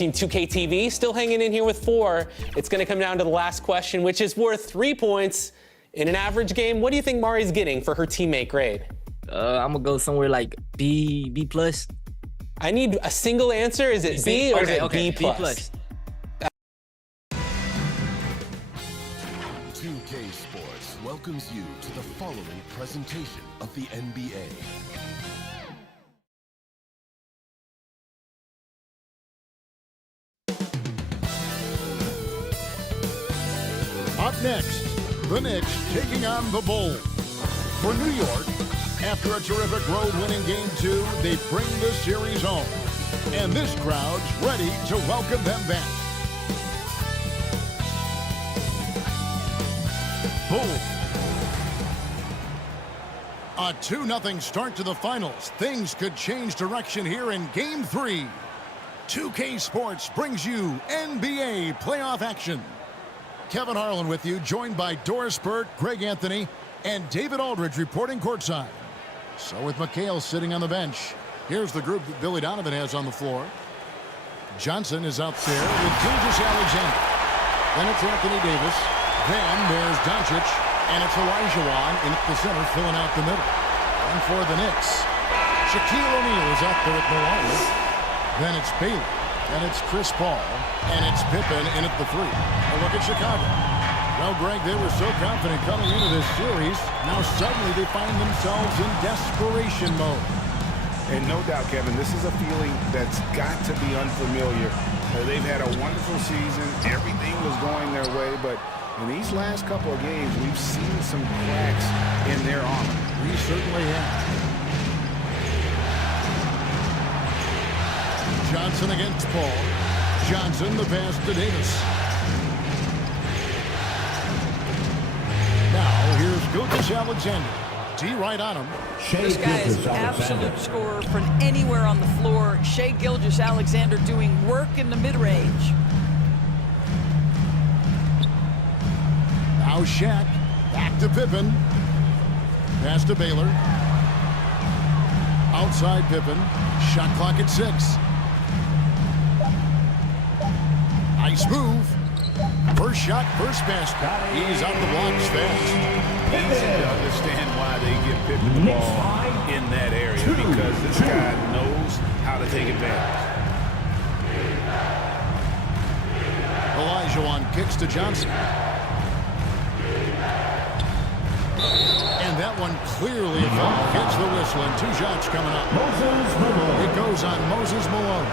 Team 2K TV still hanging in here with 4. It's going to come down to the last question, which is worth 3 points. In an average game, what do you think Mari's getting for her teammate grade? I'm going to go somewhere like B plus. I need a single answer. Is it B or is it B plus? B plus. 2K Sports welcomes you to the following presentation of the NBA. Up next, the Knicks taking on the Bulls. For New York, after a terrific road-winning Game 2, they bring the series home. And this crowd's ready to welcome them back. Bulls. A 2-0 start to the finals. Things could change direction here in Game 3. 2K Sports brings you NBA playoff action. Kevin Harlan with you, joined by Doris Burt, Greg Anthony, and David Aldridge reporting courtside. So with McHale sitting on the bench, here's the group that Billy Donovan has on the floor. Johnson is out there with Gilgeous Alexander. Then it's Anthony Davis. Then there's Doncic, and it's Olajuwon in the center filling out the middle. And for the Knicks, Shaquille O'Neal is out there at Milwaukee. Then it's Bailey. And it's Chris Paul, and it's Pippen in at the 3. A look at Chicago. Well, Greg, they were so confident coming into this series. Now suddenly they find themselves in desperation mode. And no doubt, Kevin, this is a feeling that's got to be unfamiliar. They've had a wonderful season. Everything was going their way, but in these last couple of games, we've seen some cracks in their armor. We certainly have. Johnson against Paul. Johnson, the pass to Davis. Now, here's Gilgeous Alexander. D right on him. This guy is an absolute scorer from anywhere on the floor. Shai Gilgeous-Alexander doing work in the mid-range. Now Shaq. Back to Pippen. Pass to Baylor. Outside Pippen. Shot clock at 6. Nice move. First shot, first basket. He's out the blocks fast. Easy to understand why they give Pippen the ball in that area, because this guy knows how to take advantage. Olajuwon kicks to Johnson. And that one clearly a foul. Gets the whistle and 2 shots coming up. It goes on Moses Malone.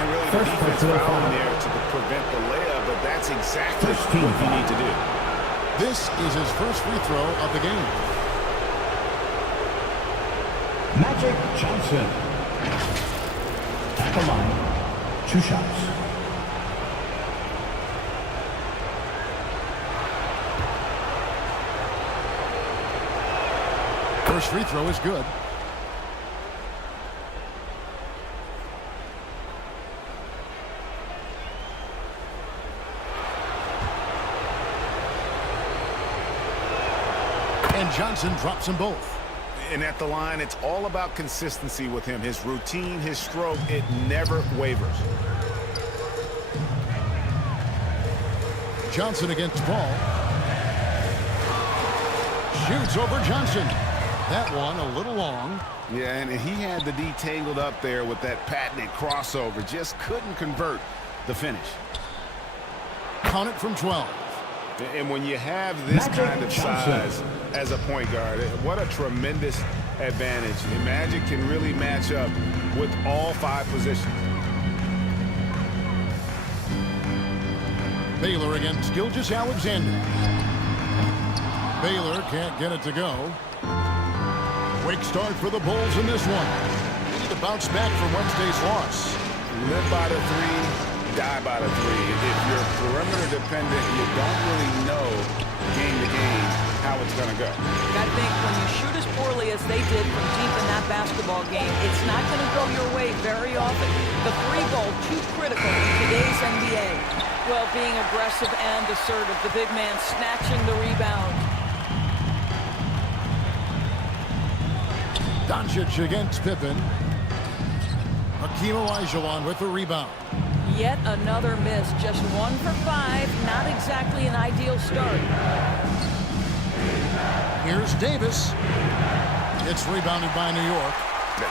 And really, the defense foul there to prevent the layup, but that's exactly what you need to do. This is his first free throw of the game. Magic Johnson. At the line, 2 shots. First free throw is good. And Johnson drops them both. And at the line, it's all about consistency with him. His routine, his stroke, it never wavers. Johnson against Paul. Shoots over Johnson. That one a little long. Yeah, and he had the D tangled up there with that patented crossover. Just couldn't convert the finish. Count it from 12. And when you have this kind of size as a point guard, what a tremendous advantage. The Magic can really match up with all 5 positions. Baylor against Gilgeous-Alexander. Baylor can't get it to go. Quick start for the Bulls in this one. They need to bounce back from Wednesday's loss. Live by the 3, die by the 3. If you're perimeter dependent, you don't really know game to game how it's going to go. I think when you shoot as poorly as they did from deep in that basketball game, it's not going to go your way very often. The 3 ball, too critical in today's NBA. Well, being aggressive and assertive, the big man snatching the rebound. Doncic against Pippen. Hakeem Olajuwon with the rebound. Yet another miss. Just 1 for 5. Not exactly an ideal start. Here's Davis. It's rebounded by New York.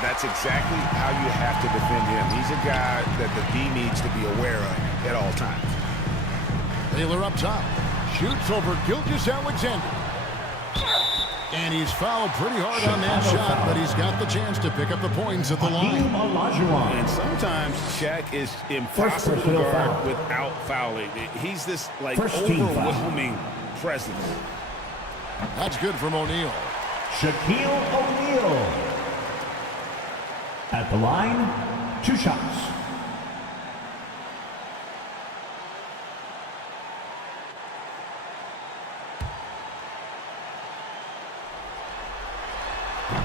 That's exactly how you have to defend him. He's a guy that the D needs to be aware of at all times. Baylor up top. Shoots over Gilgeous-Alexander. And he's fouled pretty hard on that shot, but he's got the chance to pick up the points at the line. And sometimes Shaq is impossible to guard without fouling. He's this, like, overwhelming presence. That's good from O'Neal. Shaquille O'Neal. At the line, 2 shots.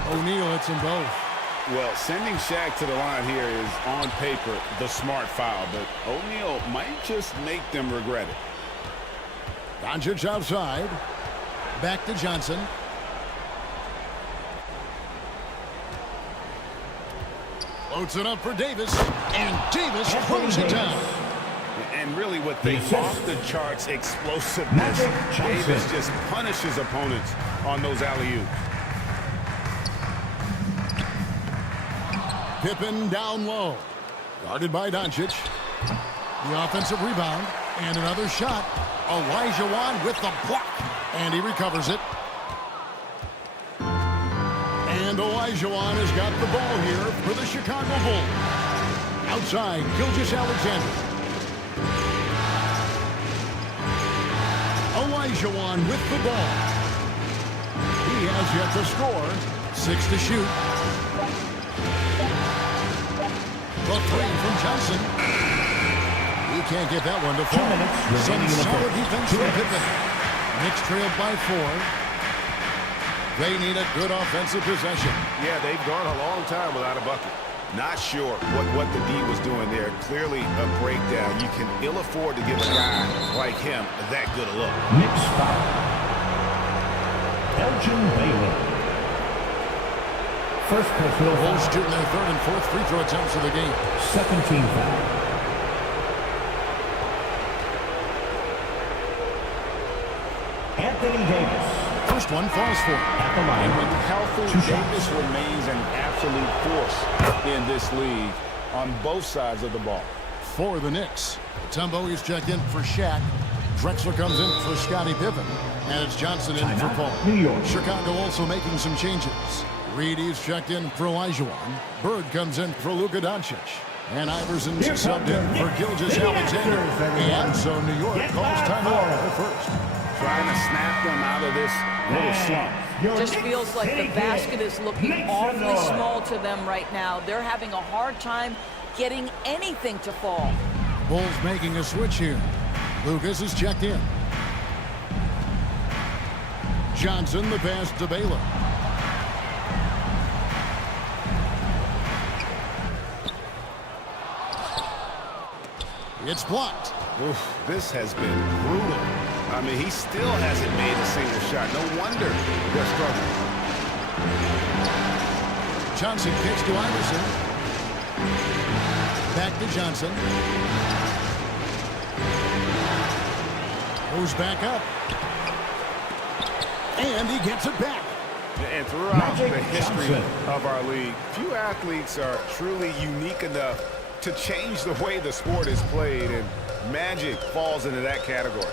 O'Neal hits them both. Well, sending Shaq to the line here is, on paper, the smart foul, but O'Neal might just make them regret it. Doncic outside. Back to Johnson. Floats it up for Davis. And Davis throws it down. And really with the off-the-charts explosiveness, Davis just punishes opponents on those alley-oops. Pippen down low. Guarded by Doncic. The offensive rebound. And another shot. Olajuwon with the block. And he recovers it. And Olajuwon has got the ball here for the Chicago Bulls. Outside, Gilgeous-Alexander. Olajuwon with the ball. He has yet to score. 6 to shoot. The 3 from Johnson. He can't get that one to fall. Some solid defense from Pippen. Knicks trailed by 4. They need a good offensive possession. Yeah, they've gone a long time without a bucket. Not sure what the D was doing there. Clearly a breakdown. You can ill afford to give a guy like him that good a look. Knicks foul. Elgin Baylor. First personal Bulls foul. shooting their 3rd and 4th free throw attempts of the game. Second team foul. Anthony Davis. First one falls for him. At the line. And when healthy, 2 shots. Davis remains an absolute force in this league on both sides of the ball. For the Knicks. Mutombo is checked in for Shaq. Drexler comes in for Scottie Pippen. And it's Johnson in for Paul. New York. Chicago also making some changes. Reed is checked in for Olajuwon. Bird comes in for Luka Doncic. And Iverson's subbed in for Gilgeous-Alexander. And so New York calls timeout at the first. Trying to snap them out of this little slump. Just feels like the basket is looking awfully small to them right now. They're having a hard time getting anything to fall. Bulls making a switch here. Lucas is checked in. Johnson the pass to Baylor. It's blocked. Oof, this has been brutal. I mean, he still hasn't made a single shot. No wonder they're struggling. Johnson kicks to Iverson. Back to Johnson. Goes back up. And he gets it back. And throughout the history of our league, few athletes are truly unique enough to change the way the sport is played, and Magic falls into that category.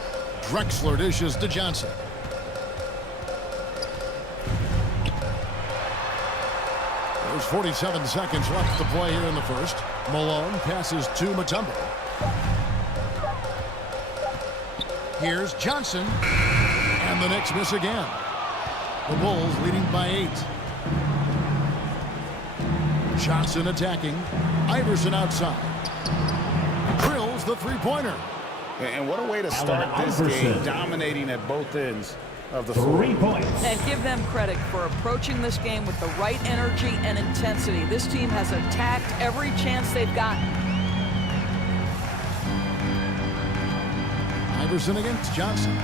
Drexler dishes to Johnson. There's 47 seconds left to play here in the first. Malone passes to Mutombo. Here's Johnson. And the Knicks miss again. The Bulls leading by 8. Johnson attacking. Iverson outside. Drills the three-pointer. And what a way to start this game, dominating at both ends of the floor. 3 points. And give them credit for approaching this game with the right energy and intensity. This team has attacked every chance they've gotten. Iverson against Johnson.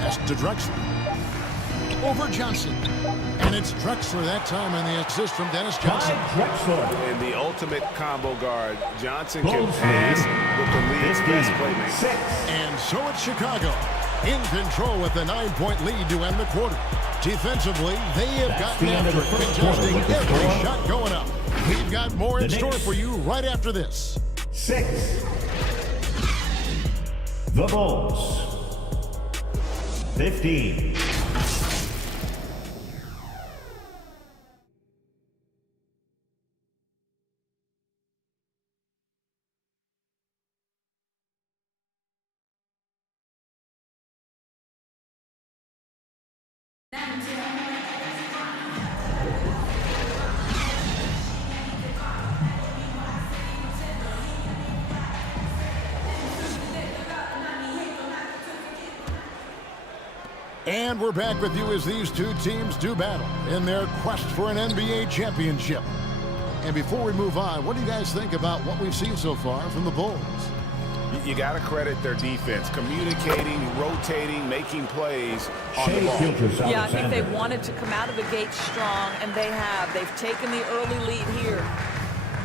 Pass to Drexler. over Johnson. And it's Drexler that time on the assist from Dennis Johnson. Drexler. And the ultimate combo guard. Johnson can Bulls pass lead with the league's best playmaker. 6. And so it's Chicago in control with a 9-point lead to end the quarter. Defensively, they have That's gotten the end of after the it, first quarter contesting with the every score. shot going up. We've got more in The store Knicks. for you right after this. 6. The Bulls. 15. And we're back with you as these two teams do battle in their quest for an NBA championship. And before we move on, what do you guys think about what we've seen so far from the Bulls? You got to credit their defense. Communicating, rotating, making plays on the ball. Yeah, I think they wanted to come out of the gate strong, and they have. They've taken the early lead here.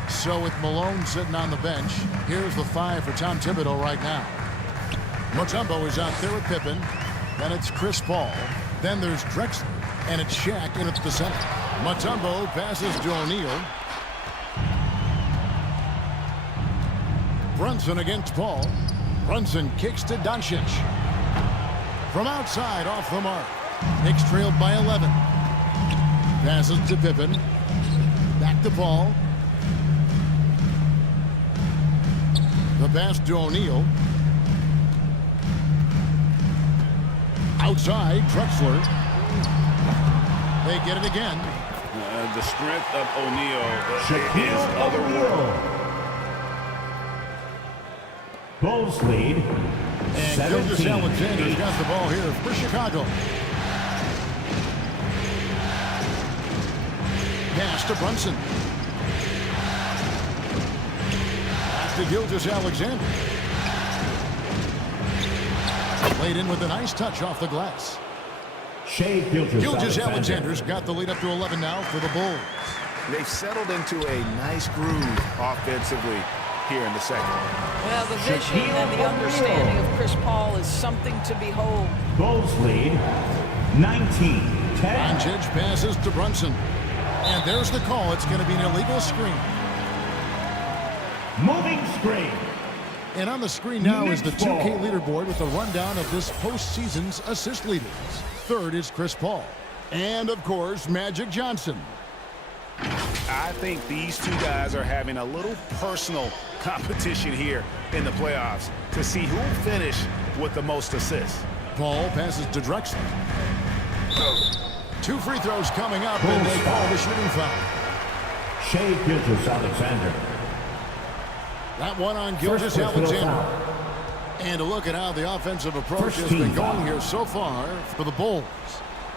So with Malone sitting on the bench, here's the 5 for Tom Thibodeau right now. Mutombo is out there with Pippen. Then it's Chris Paul. Then there's Drexler. And it's Shaq in at the center. Mutombo passes to O'Neal. Brunson against Paul. Brunson kicks to Doncic. From outside, off the mark. Knicks trailed by 11. Passes to Pippen. Back to Paul. The pass to O'Neal. Outside, Drexler. They get it again. The strength of O'Neal is Shaquille otherworldly. Bulls lead. And Gilgeous 17. Alexander's got the ball here for Chicago. Pass to Brunson. Back to Gilgeous Alexander. Played in with a nice touch off the glass. Shea Gilgeous Alexander's got the lead up to 11 now for the Bulls. They've settled into a nice groove offensively here in the second. Well, the vision and the understanding of Chris Paul is something to behold. Bulls lead 19-10. Doncic passes to Brunson. And there's the call. It's going to be an illegal screen. Moving screen. And on the screen now is the Knicks 2K ball. leaderboard with a rundown of this postseason's assist leaders. Third is Chris Paul. And, of course, Magic Johnson. I think these two guys are having a little personal competition here in the playoffs to see who will finish with the most assists. Paul passes to Drexler. 2 free throws coming up, and they call the shooting foul. Shea Gilgeous Alexander. That one on Gilgeous First personal Alexander. foul. And a look at how the offensive approach First has team been going foul. here so far for the Bulls.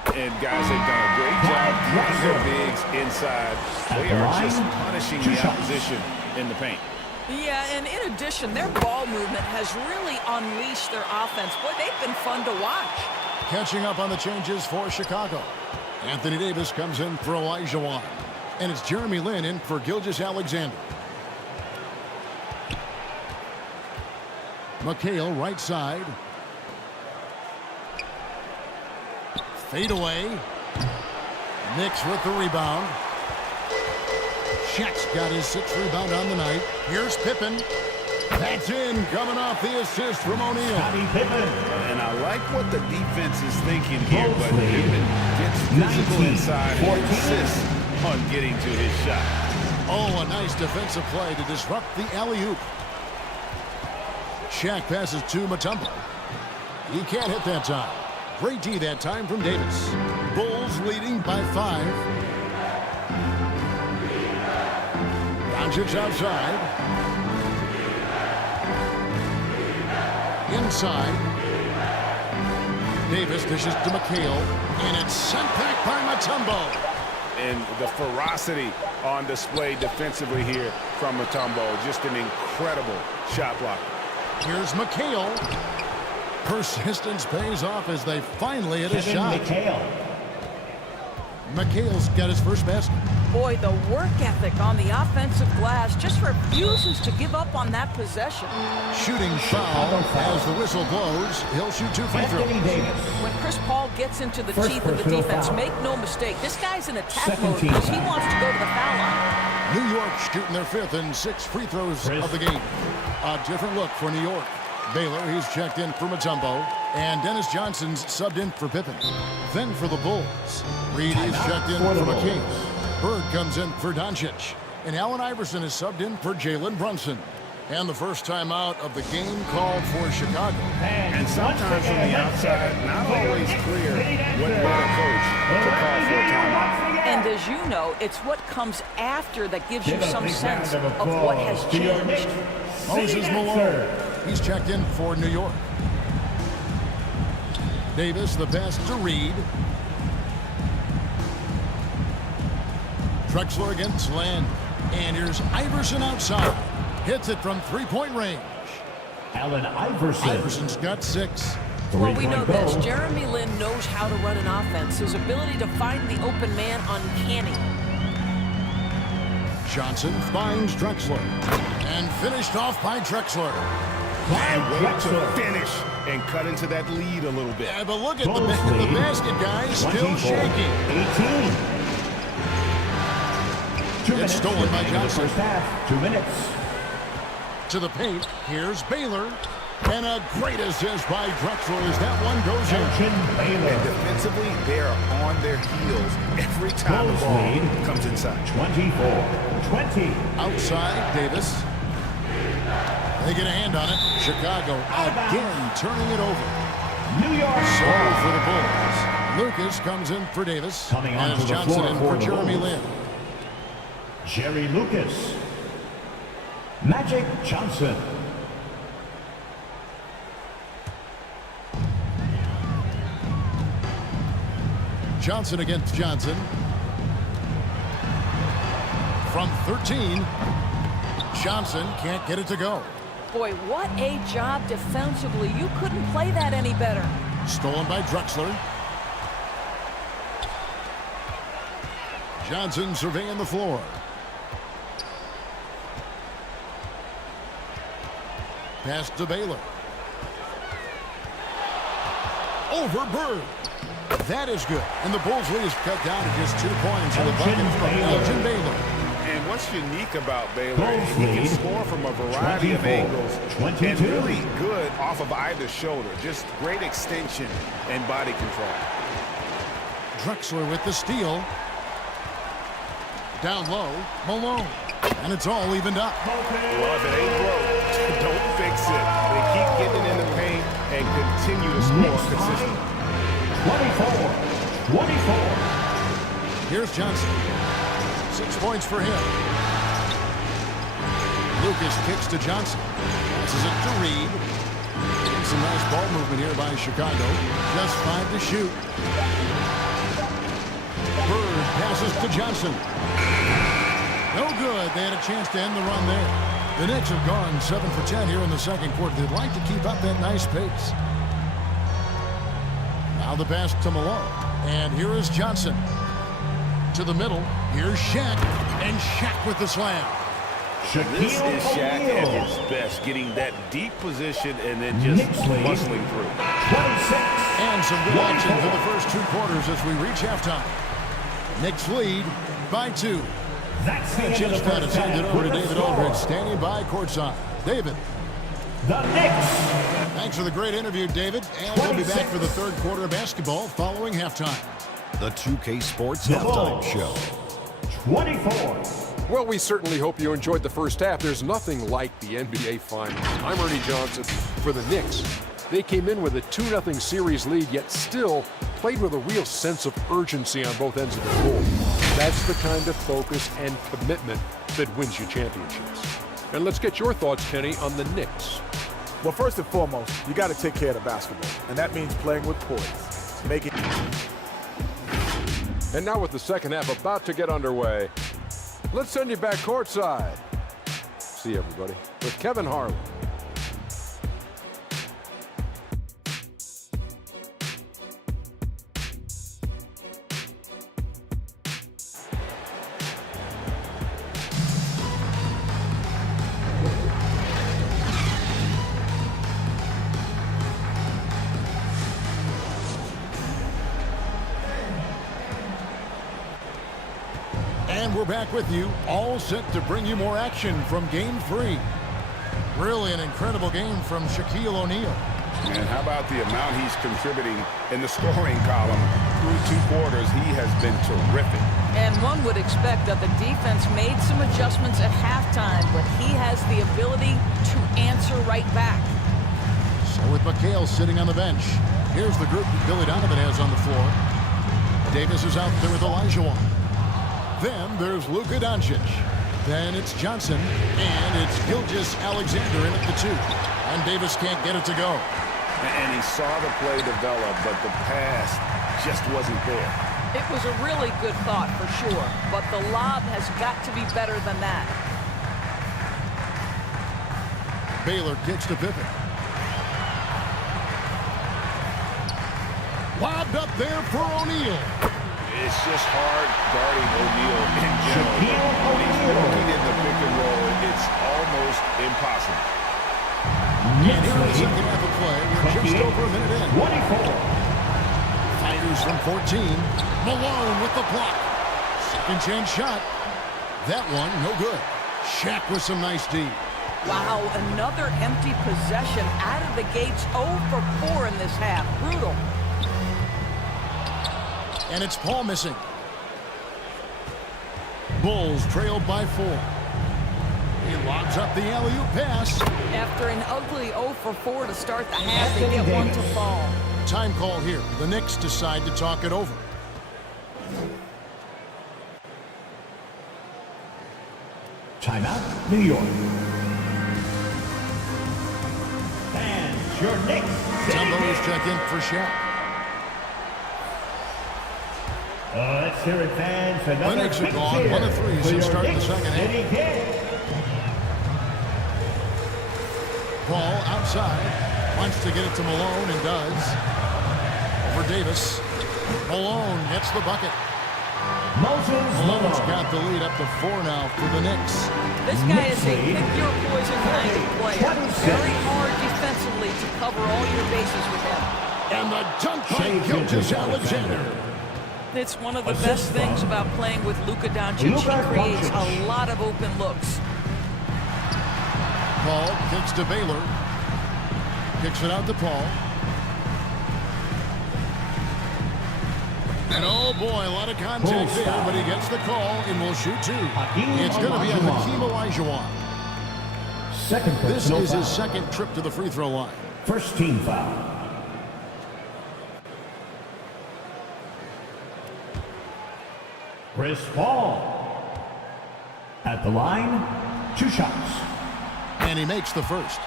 And guys, they've done a great job getting their bigs inside. They are line, just punishing 2 the shots. opposition in the paint. Yeah, and in addition, their ball movement has really unleashed their offense. Boy, they've been fun to watch. Catching up on the changes for Chicago. Anthony Davis comes in for Elijah Wan. And it's Jeremy Lin in for Gilgeous Alexander. McHale right side. Fade away. Knicks with the rebound. Shaq's got his 6th rebound on the night. Here's Pippen. That's in, coming off the assist from O'Neal. Scottie Pippen. And I like what the defense is thinking here, Bulls but lead. Pippen gets physical 19, inside and 14. insists on getting to his shot. Oh, a nice defensive play to disrupt the alley-oop. Shaq passes to Mutombo. He can't hit that time. Great D that time from Davis. Bulls leading by 5. Doncic outside. Inside. Davis dishes to McHale. And it's sent back by Mutombo. And the ferocity on display defensively here from Mutombo. Just an incredible shot blocker. Here's McHale. Persistence pays off as they finally hit a Kevin shot. McHale. McHale's got his first basket. Boy, the work ethic on the offensive glass just refuses to give up on that possession. Shooting foul as the whistle blows. He'll shoot 2 free throws. When Chris Paul gets into the teeth of the defense, make no mistake, this guy's in attack mode because he wants to go to the foul line. New York shooting their 5th and 6th free throws of the game. A different look for New York. Baylor, he's checked in for Mutombo, and Dennis Johnson's subbed in for Pippen. Then for the Bulls, Reed is checked in for McKay. Bird comes in for Doncic, and Allen Iverson is subbed in for Jalen Brunson. And the first time out of the game called for Chicago. And sometimes from the outside, not always clear what led a coach to call for a timeout. And as you know, it's what comes after that gives you some sense of what has changed. Moses Malone, he's checked in for New York. Davis, the pass to Reed. Drexler against Land. And here's Iverson outside. Hits it from three-point range. Allen Iverson. Iverson's got 6. Well, we know this. Jeremy Lin knows how to run an offense. His ability to find the open man uncanny. Johnson finds Drexler. And finished off by Drexler. And way to finish and cut into that lead a little bit. Yeah, but look at the basket, guys. Still shaking. 18. It's stolen by Johnson. First half, 2 minutes. To the paint, here's Baylor. And a great assist by Drexler as that one goes in. And defensively, they're on their heels every time the ball comes inside. 24-20. Outside, Davis. They get a hand on it. Chicago again turning it over. New York. So for the Bulls. Lucas comes in for Davis. Coming on as to the Johnson floor in for for the Jeremy Bulls. Lin. Jerry Lucas. Magic Johnson. Johnson against Johnson. From 13. Johnson can't get it to go. Boy, what a job defensively. You couldn't play that any better. Stolen by Drexler. Johnson surveying the floor. Pass to Baylor. Over Bird. That is good. And the Bulls lead is cut down to just 2 points in the bucket from Elgin Baylor. And what's unique about Baylor is he can score from a variety of angles and really good off of either shoulder. Just great extension and body control. Drexler with the steal. Down low, Malone. And it's all evened up. Well, if it ain't broke, don't fix it. They keep getting in the paint and continue to score consistently. 24-24. Here's Johnson. 6 points for him. Lucas kicks to Johnson. This is it to Reed. Some nice ball movement here by Chicago. Just 5 to shoot. Bird passes to Johnson. No good. They had a chance to end the run there. The Knicks have gone 7 for 10 here in the second quarter. They'd like to keep up that nice pace. Now the pass to Malone. And here is Johnson. To the middle. Here's Shaq. And Shaq with the slam. This is Shaq at his best, getting that deep position and then just bustling through. 26. And some good action for the first 2 quarters as we reach halftime. Knicks lead by 2. That's the end of Chip's the got to first send half. it over to With the David score, Aldridge, standing by courtside. David. The Knicks. Thanks for the great interview, David. And we'll be back for the third quarter of basketball following halftime. The 2K Sports The Halftime Bulls. Show. 24. Well, we certainly hope you enjoyed the first half. There's nothing like the NBA Finals. I'm Ernie Johnson for the Knicks. They came in with a 2-0 series lead, yet still played with a real sense of urgency on both ends of the court. That's the kind of focus and commitment that wins you championships. And let's get your thoughts, Kenny, on the Knicks. Well, first and foremost, you got to take care of the basketball, and that means playing with poise. Making. And now with the second half about to get underway, let's send you back courtside. See you, everybody, with Kevin Harlan. we're back with you, all set to bring you more action from Game 3. Really an incredible game from Shaquille O'Neal. And how about the amount he's contributing in the scoring column through 2 quarters? He has been terrific. And one would expect that the defense made some adjustments at halftime, but he has the ability to answer right back. So with McHale sitting on the bench, here's the group that Billy Donovan has on the floor. Davis is out there with Olajuwon. Then there's Luka Doncic. Then it's Johnson, and it's Gilgeous-Alexander in at the 2. And Davis can't get it to go. And he saw the play develop, but the pass just wasn't there. It was a really good thought for sure, but the lob has got to be better than that. Baylor kicks to Pippen. Lobbed up there for O'Neal. It's just hard guarding O'Neal in general. When he's working in the pick and roll, it's almost impossible. And here in the second half of play, we're just over a minute in. 24. Fighters from 14. Malone with the block. Second chance shot. That one, no good. Shaq with some nice D. Wow, another empty possession out of the gates. 0 for 4 in this half. Brutal. And it's Paul missing. Bulls trailed by 4. He lobs up the alley-oop pass. After an ugly 0 for 4 to start the half, they get one to fall. Time call here. The Knicks decide to talk it over. Timeout, New York. Fans, your Knicks. Tumbos check in for Shaq. Let's hear it, fans. The Knicks are gone 1 of 3 since starting the second half. Paul outside. Wants to get it to Malone and does. Over Davis. Malone gets the bucket. Malone's got the lead up to 4 now for the Knicks. This guy is a pick-your-poison kind of player. Very hard defensively to cover all your bases with him. And the dunk by Gilgeous-Alexander. It's one of the best things about playing with Luka Doncic. He creates a lot of open looks. Paul kicks to Baylor. Kicks it out to Paul. And oh boy, a lot of contact there, but he gets the call and will shoot 2. It's going to be a Hakeem Olajuwon. This is his second trip to the free throw line. First team foul. Chris Paul. At the line, 2 shots. And he makes the first.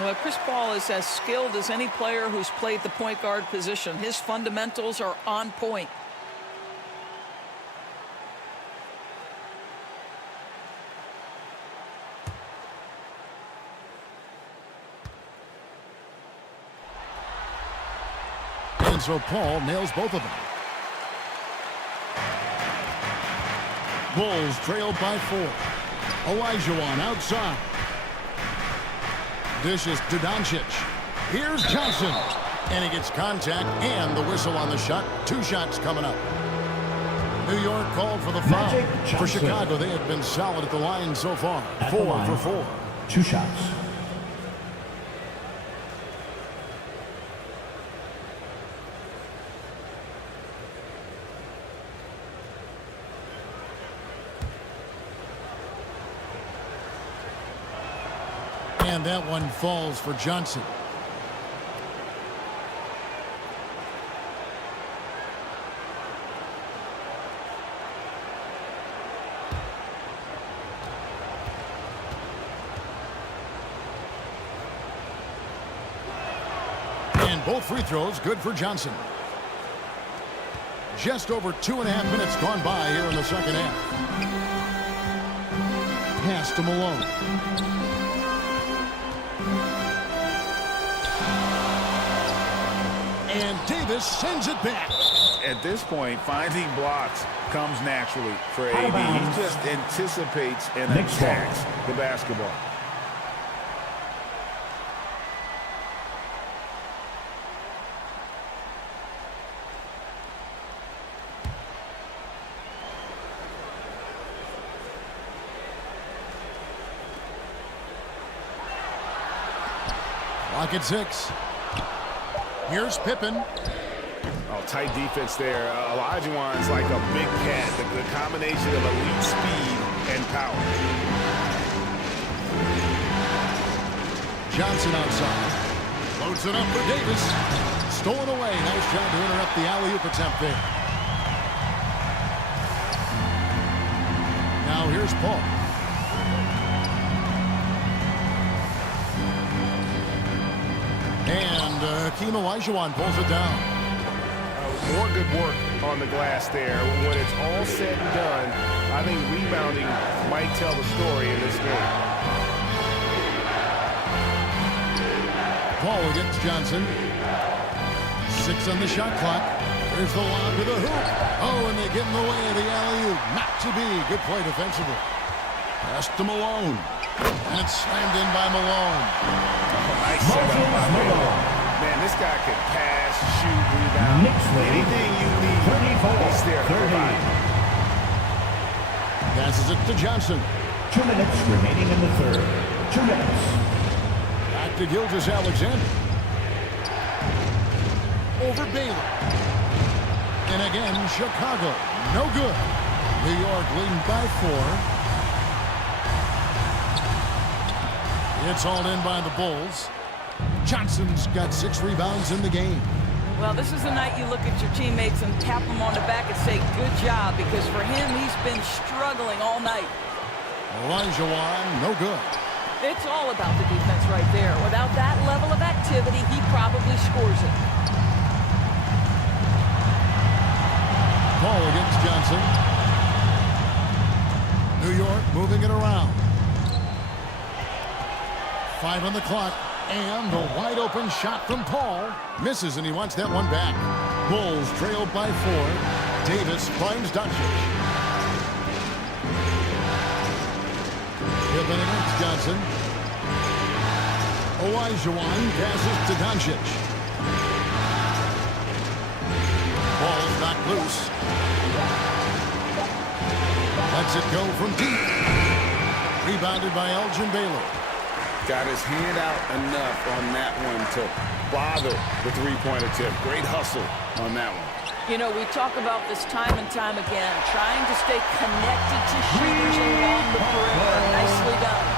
Well, Chris Paul is as skilled as any player who's played the point guard position. His fundamentals are on point. And so Paul nails both of them. Bulls trailed by 4. Olajuwon outside. Dishes to Doncic. Here's Johnson. And he gets contact and the whistle on the shot. 2 shots coming up. New York called for the foul. For Chicago, they have been solid at the line so far. 4 for 4. 2 shots. And that one falls for Johnson. And both free throws good for Johnson. Just over 2.5 minutes gone by here in the second half. Pass to Malone. And Davis sends it back. At this point, finding blocks comes naturally for AD. He just anticipates and attacks the basketball. Clock at 6. Here's Pippen. Oh, tight defense there. Olajuwon's like a big cat. The combination of elite speed and power. Johnson outside. Loads it up for Davis. Stolen away. Nice job to interrupt the alley-oop attempt there. Now here's Paul. And Hakeem Olajuwon pulls it down. More good work on the glass there. When it's all said and done, I think rebounding might tell the story in this game. Paul against Johnson. 6 on the shot clock. There's the lob to the hoop. Oh, and they get in the way of the alley-oop. Not to be. Good play defensively. Pass to Malone. And it's slammed in by Malone. Nice setup by Malone. Man, this guy can pass, shoot, rebound. Anything you need, he's there to provide. Passes it to Johnson. 2 minutes remaining in the third. 2 minutes. Back to Gilgeous-Alexander. Over Baylor. And again, Chicago. No good. New York leading by 4. It's hauled in by the Bulls. Johnson's got 6 rebounds in the game. Well, this is the night you look at your teammates and tap them on the back and say, good job, because for him, he's been struggling all night. Olajuwon, no good. It's all about the defense right there. Without that level of activity, he probably scores it. Paul against Johnson. New York moving it around. 5 on the clock. And a wide open shot from Paul. Misses, and he wants that one back. Bulls trailed by 4. Davis finds Doncic. Pippen against Johnson. Olajuwon passes to Doncic. Ball's knocked loose. Lets it go from deep. Rebounded by Elgin Baylor. Got his hand out enough on that one to bother the three-point attempt. Great hustle on that one. You know, we talk about this time and time again, trying to stay connected to shooters along the perimeter. Nicely done.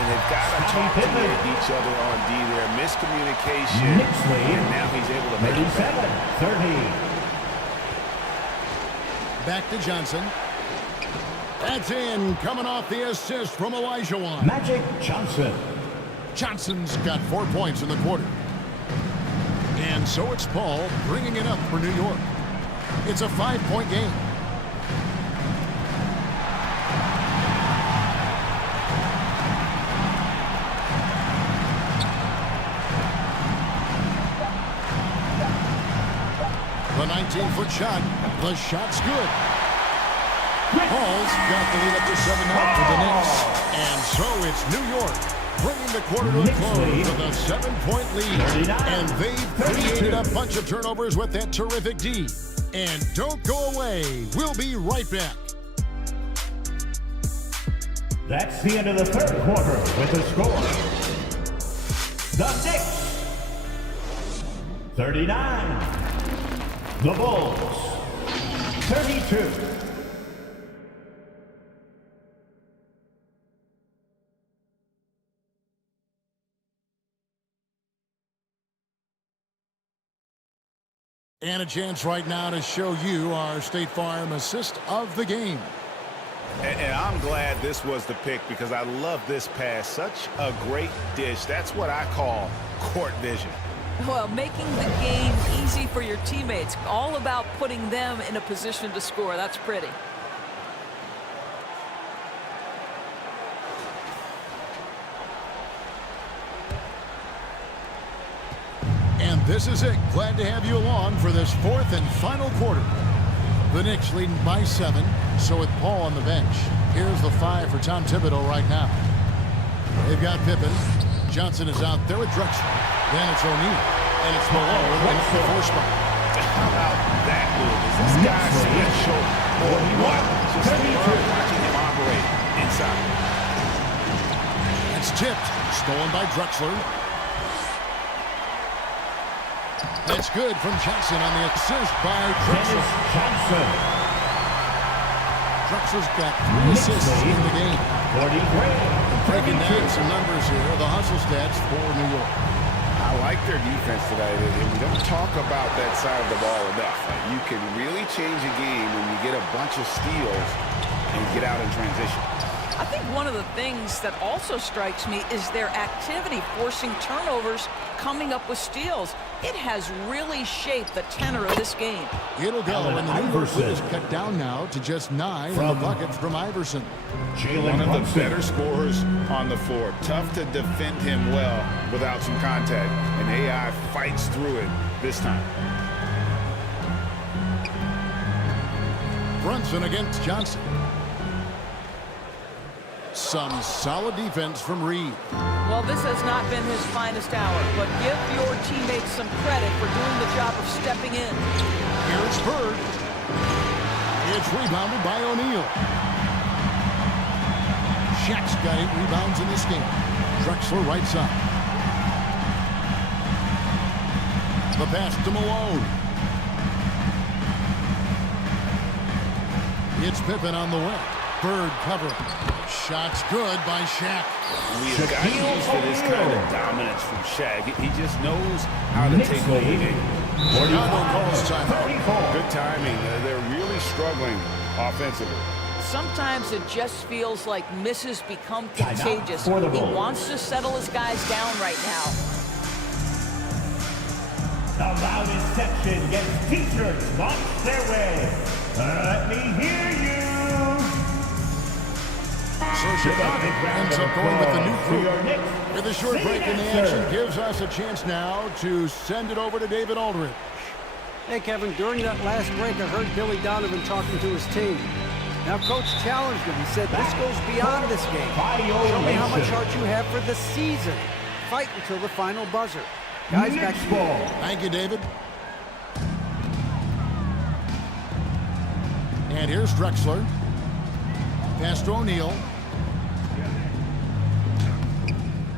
And they've got to talk to each other on D there. Miscommunication. And now he's able to make it better. 30. Back to Johnson. That's in, coming off the assist from Olajuwon. Magic Johnson. Johnson's got 4 points in the quarter. And so it's Paul bringing it up for New York. It's a 5-point game. The 19-foot shot. The shot's good. Paul's got the lead up to 7 now for the Knicks. And so it's New York bringing the quarter to a close with a 7-point lead. And they've created a bunch of turnovers with that terrific D. And don't go away. We'll be right back. That's the end of the third quarter with the score. The Knicks 39. The Bulls 32. And a chance right now to show you our State Farm assist of the game. And I'm glad this was the pick because I love this pass. Such a great dish. That's what I call court vision. Well, making the game easy for your teammates. All about putting them in a position to score. That's pretty. And this is it. Glad to have you along for this fourth and final quarter. The Knicks leading by 7, so with Paul on the bench. Here's the 5 for Tom Thibodeau right now. They've got Pippen. Johnson is out there with Drexler. Then it's O'Neal. And it's Malone in the 4 spot. How about that move? Is this guy special or what? Just love watching him operate inside. It's tipped. Stolen by Drexler. That's good from Johnson on the assist by Drexler. Johnson. Drexler's got 3 assists in the game. 43. Breaking down some numbers here, the hustle stats for New York. I like their defense tonight, and we don't talk about that side of the ball enough. You can really change a game when you get a bunch of steals and get out in transition. I think one of the things that also strikes me is their activity, forcing turnovers, coming up with steals. It has really shaped the tenor of this game. It'll go, and the New York lead is cut down now to just 9 in the bucket from Iverson. One of the better scorers on the floor. Tough to defend him well without some contact, and AI fights through it this time. Brunson against Johnson. Some solid defense from Reed. Well, this has not been his finest hour, but give your teammates some credit for doing the job of stepping in. Here's Bird. It's rebounded by O'Neal. Shaq's got 8 rebounds in this game. Drexler right side. The pass to Malone. It's Pippen on the way. Bird covering. Shot's good by Shaq. We have gotten used to this kind of dominance from Shaq. He just knows how to take over the game. Chicago calls timeout. Good timing. They're really struggling offensively. Sometimes it just feels like misses become contagious. He wants to settle his guys down right now. The loudest section gets t-shirts launched their way. Let me hear you. So Chicago ends up going with the new crew. With a short break in the action, gives us a chance now to send it over to David Aldridge. Hey, Kevin, during that last break, I heard Billy Donovan talking to his team. Now, Coach challenged him. He said, this goes beyond this game. Show me how much heart you have for the season. Fight until the final buzzer. Guys, back to you. Thank you, David. And here's Drexler. Pass to O'Neal.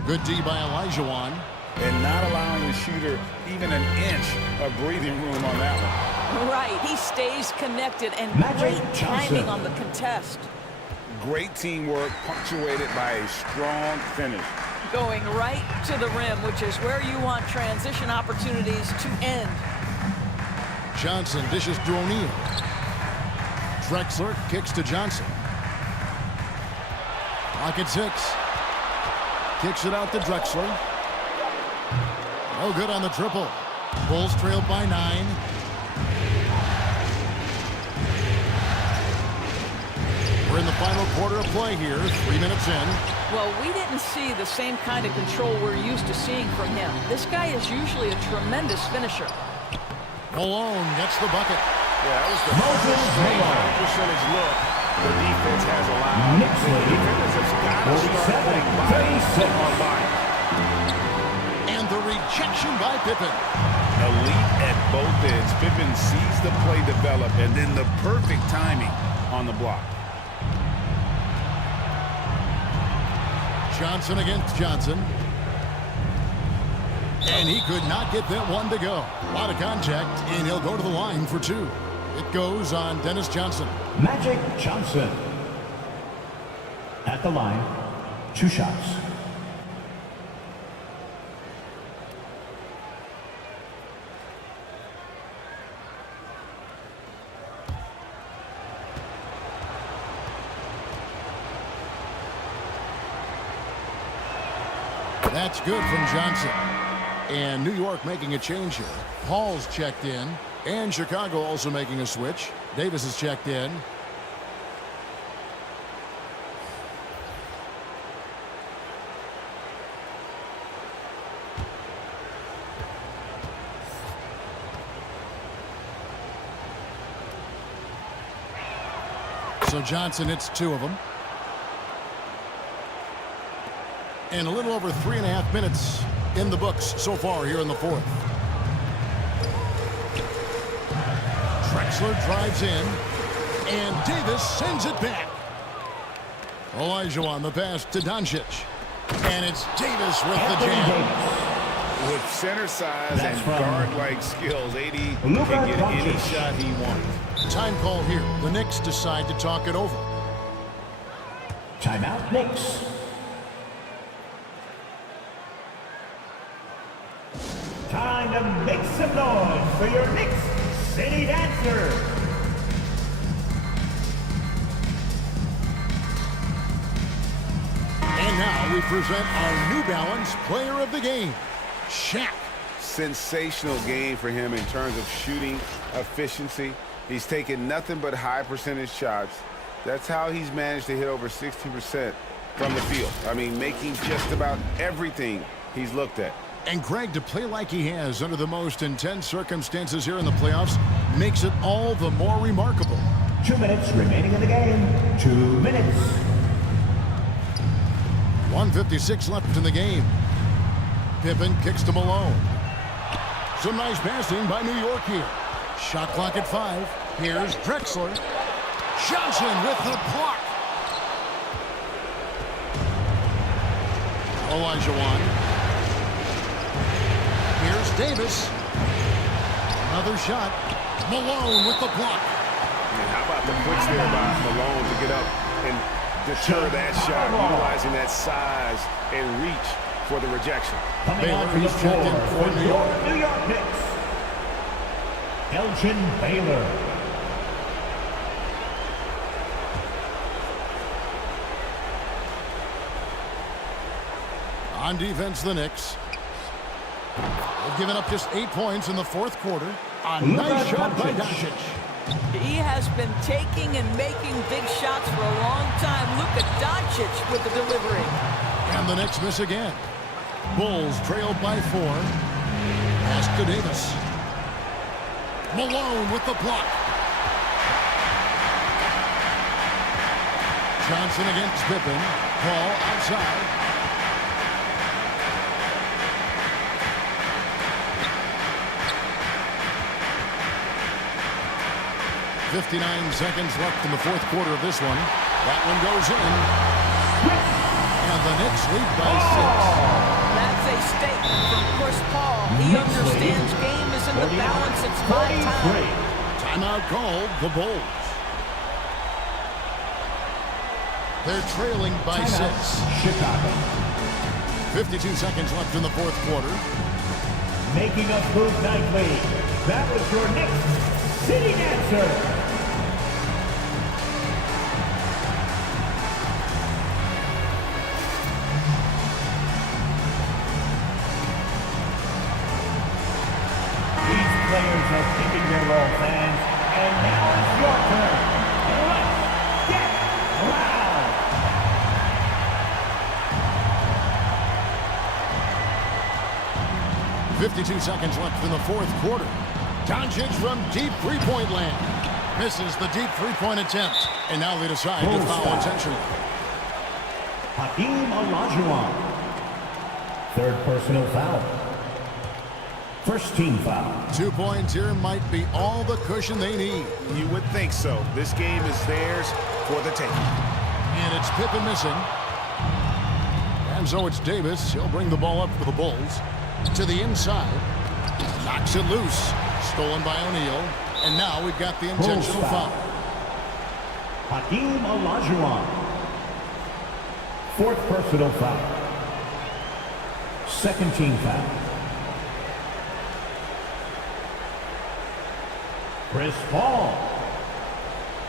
Good D by Olajuwon. And not allowing the shooter even an inch of breathing room on that one. Right, he stays connected and great timing on the contest. Great teamwork punctuated by a strong finish. Going right to the rim, which is where you want transition opportunities to end. Johnson dishes to O'Neal. Drexler kicks to Johnson. Pocket 6. Kicks it out to Drexler. No good on the triple. Bulls trailed by 9. We're in the final quarter of play here, 3 minutes in. Well, we didn't see the same kind of control we're used to seeing from him. This guy is usually a tremendous finisher. Malone gets the bucket. Yeah, that was the first high percentage look the defense has allowed. The defenders have got to start putting body on body. And the rejection by Pippen. Elite at both ends. Pippen sees the play develop, and then the perfect timing on the block. Johnson against Johnson. And he could not get that one to go. A lot of contact, and he'll go to the line for 2. It goes on Dennis Johnson. Magic Johnson. At the line, 2 shots. That's good from Johnson. And New York making a change here. Hall's checked in. And Chicago also making a switch. Davis is checked in. So Johnson hits 2 of them. And a little over 3.5 minutes in the books so far here in the 4th. Drexler drives in, and Davis sends it back. Olajuwon the pass to Doncic. And it's Davis with the jam. With center size That's and from guard-like skills, AD can get any shot he wants. Time call here. The Knicks decide to talk it over. Timeout, Knicks. Time to make some noise for your Knicks City Dancer. And now we present our New Balance Player of the Game, Shaq. Sensational game for him in terms of shooting efficiency. He's taken nothing but high percentage shots. That's how he's managed to hit over 60% from the field. I mean, making just about everything he's looked at. And Greg, to play like he has under the most intense circumstances here in the playoffs makes it all the more remarkable. 2 minutes remaining in the game. 2 minutes. 1:56 left in the game. Pippen kicks to Malone. Some nice passing by New York here. Shot clock at 5. Here's Drexler. Johnson with the block. Olajuwon. Here's Davis. Another shot. Malone with the block. And how about the push there by Malone to get up and deter that shot, utilizing that size and reach for the rejection. Coming on to the floor for your New York Knicks, Elgin Baylor. On defense, the Knicks. They've given up just 8 points in the fourth quarter. A nice shot by Doncic. He has been taking and making big shots for a long time. Look at Doncic with the delivery. And the Knicks miss again. Bulls trailed by 4. Pass to Davis. Malone with the block. Johnson against Pippen. Paul outside. 59 seconds left in the fourth quarter of this one. That one goes in. And the Knicks lead by 6. That's a statement from Chris Paul. He understands game is in the balance. It's my time. Timeout called the Bulls. They're trailing by 6. Chicago. 52 seconds left in the fourth quarter. Making us move nightly. That was your Knicks City Dancer. These players have taken their role, fans, and now it's your turn. Let's get loud. .52 seconds left in the fourth quarter. Doncic from deep three-point land. Misses the deep three-point attempt. And now they decide to foul intentionally. Hakeem Olajuwon. Third personal foul. First team foul. 2 points here might be all the cushion they need. You would think so. This game is theirs for the taking. And it's Pippen missing. And so it's Davis. He'll bring the ball up for the Bulls. To the inside. Knocks it loose. Stolen by O'Neal. And now we've got the intentional foul. Hakeem Olajuwon. Fourth personal foul. Second team foul. Chris Paul.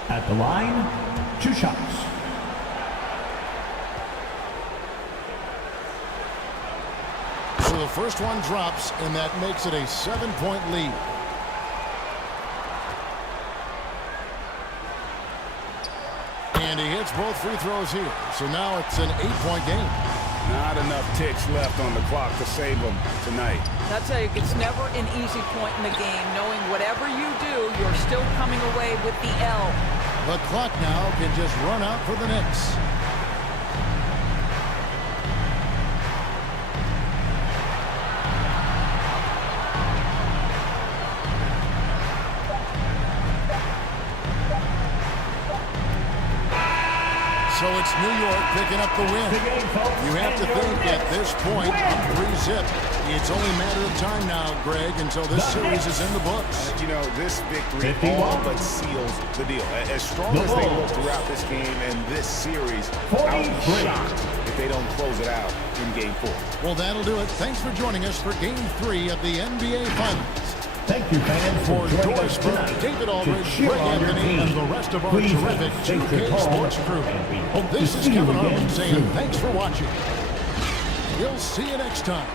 At the line, 2 shots. So the first one drops, and that makes it a 7-point lead. And he hits both free throws here. So now it's an 8-point game. Not enough ticks left on the clock to save them tonight. I'll tell you, it's never an easy point in the game, knowing whatever you do, you're still coming away with the L. The clock now can just run out for the Knicks. So it's New York picking up the win. You have to think at this point, up 3-zip, it's only a matter of time now, Greg, until this series is in the books. You know, this victory all but seals the deal. As strong as they look throughout this game and this series, I'll be shocked if they don't close it out in Game 4. Well, that'll do it. Thanks for joining us for Game 3 of the NBA Finals. Thank you, fans, for joining us tonight. David To Aldridge, cheer Greg on your Anthony, team. and the rest of our Please terrific stay 2K home, Sports crew. and we hope This to is see you Kevin again Harlan saying soon. thanks for watching. We'll see you next time.